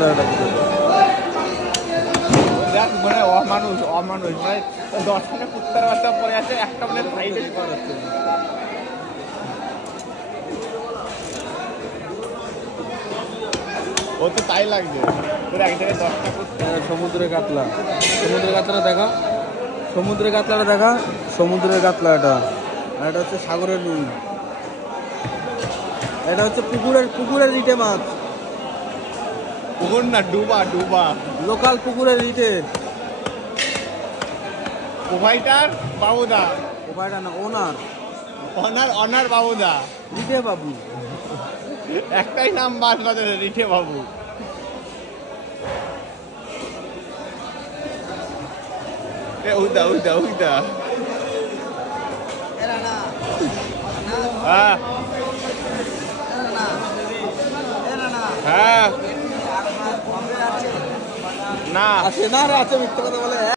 একটা মানে অমানুষ অমানুষ মানে 10 মিনিট কুত্তার বাচ্চা পরে আছে একটা মানে সাইডে হচ্ছে ও তো তাই লাগছে তোর এক জায়গায় 10টা কুত্তা। সমুদ্রের কাতলা দেখা সমুদ্রের কাতলাটা দেখা সমুদ্রের কাতলা এটা আর এটা হচ্ছে সাগরের নুন এটা হচ্ছে পুকুরের রিটে মাছ পুকুর না ডুবা লোকাল পুকুরের রিটে প্রোভাইডার বাবুদা না অনার বাবুদা রিটে বাবু একটাই নাম বাস বাজারে রিঠে বাবু উদা হ্যাঁ না আছে না আছে মিথ্যে কথা বলে